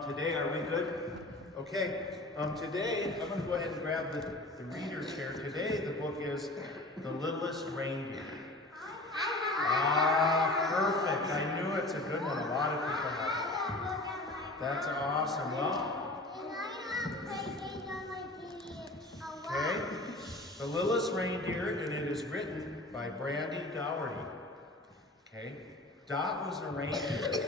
Today, are we good? Okay, today, I'm going to go ahead and grab the reader chair. Today, the book is The Littlest Reindeer. Ah, perfect. I knew it's a good one. A lot of people have it. That's awesome. Well, okay, The Littlest Reindeer, and it is written by Brandy Dougherty. Okay, Dot was a reindeer.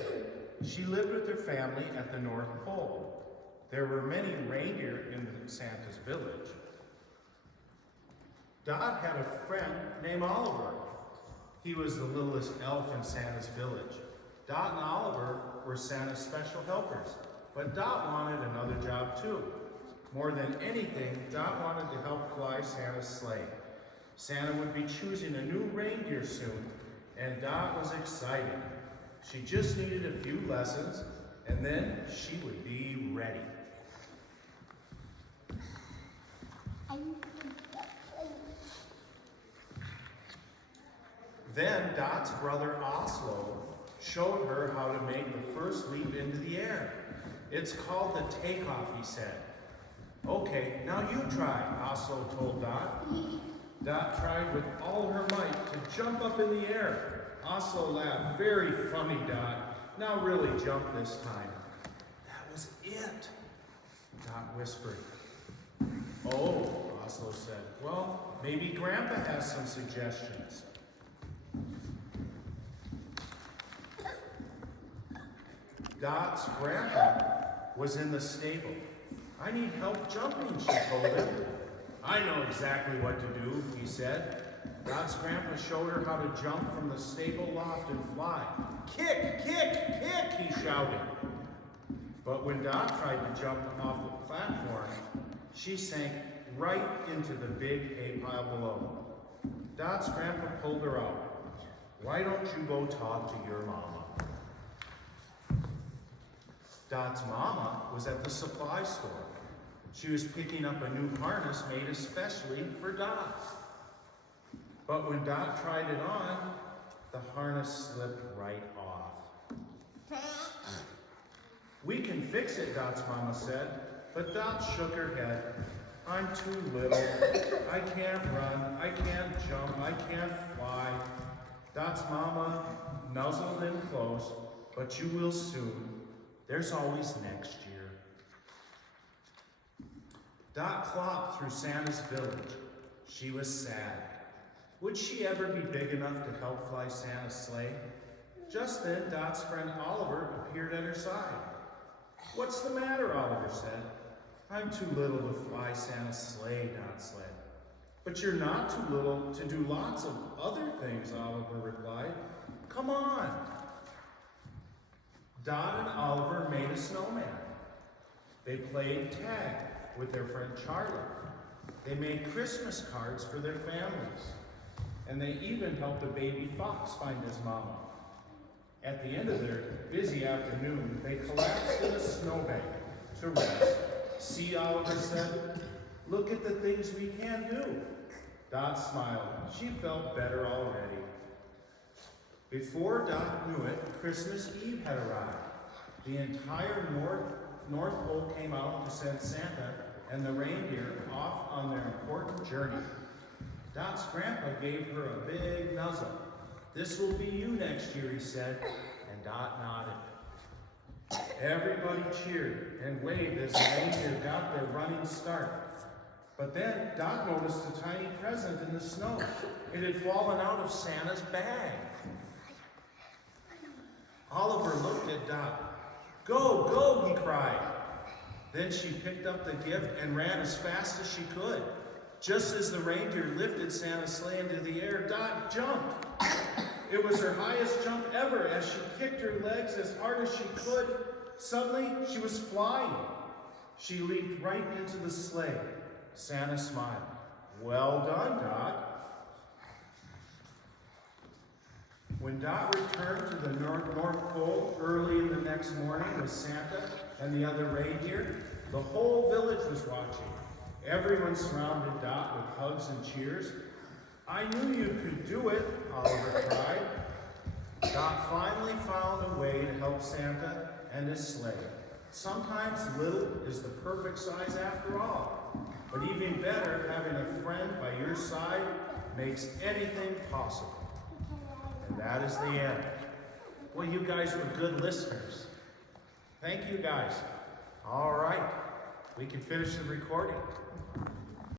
She lived with her family at the North Pole. There were many reindeer in Santa's village. Dot had a friend named Oliver. He was the littlest elf in Santa's village. Dot and Oliver were Santa's special helpers, but Dot wanted another job too. More than anything, Dot wanted to help fly Santa's sleigh. Santa would be choosing a new reindeer soon, and Dot was excited. She just needed a few lessons, and then she would be ready. Then Dot's brother Oslo showed her how to make the first leap into the air. It's called the takeoff, he said. Okay, now you try, Oslo told Dot. Dot tried with all her might to jump up in the air. Oslo laughed. Very funny, Dot. Now really jump this time. That was it, Dot whispered. Oh, Oslo said. Well, maybe Grandpa has some suggestions. Dot's grandpa was in the stable. I need help jumping, she told him. I know exactly what to do, he said. Dot's grandpa showed her how to jump from the stable loft and fly. Kick, kick, kick, he shouted. But when Dot tried to jump off the platform, she sank right into the big hay pile below. Dot's grandpa pulled her out. Why don't you go talk to your mama? Dot's mama was at the supply store. She was picking up a new harness made especially for Dot. But when Dot tried it on, the harness slipped right off. We can fix it, Dot's mama said, but Dot shook her head. I'm too little. I can't run. I can't jump. I can't fly. Dot's mama nuzzled in close, but you will soon. There's always next year. Dot clopped through Santa's village. She was sad. Would she ever be big enough to help fly Santa's sleigh? Just then, Dot's friend Oliver appeared at her side. What's the matter, Oliver said. I'm too little to fly Santa's sleigh, Dot said. But you're not too little to do lots of other things, Oliver replied. Come on. Dot and Oliver made a snowman. They played tag with their friend Charlie. They made Christmas cards for their families. And they even helped a baby fox find his mama. At the end of their busy afternoon, they collapsed in a snowbank to rest. See, Oliver said, look at the things we can do. Dot smiled. She felt better already. Before Dot knew it, Christmas Eve had arrived. The entire North Pole came out to send Santa and the reindeer off on their important journey. Dot's grandpa gave her a big nuzzle. This will be you next year, he said, and Dot nodded. Everybody cheered and waved as the reindeer got their running start. But then Dot noticed a tiny present in the snow. It had fallen out of Santa's bag. Oliver looked at Dot. Go, go, he cried. Then she picked up the gift and ran as fast as she could. Just as the reindeer lifted Santa's sleigh into the air, Dot jumped. It was her highest jump ever as she kicked her legs as hard as she could. Suddenly, she was flying. She leaped right into the sleigh. Santa smiled. Well done, Dot. When Dot returned to the North Pole early in the next morning with Santa and the other reindeer, the whole village was watching. Everyone surrounded Dot with hugs and cheers. I knew you could do it, Oliver cried. Dot finally found a way to help Santa and his sleigh. Sometimes little is the perfect size after all. But even better, having a friend by your side makes anything possible. And that is the end. Well, you guys were good listeners. Thank you, guys. All right, we can finish the recording.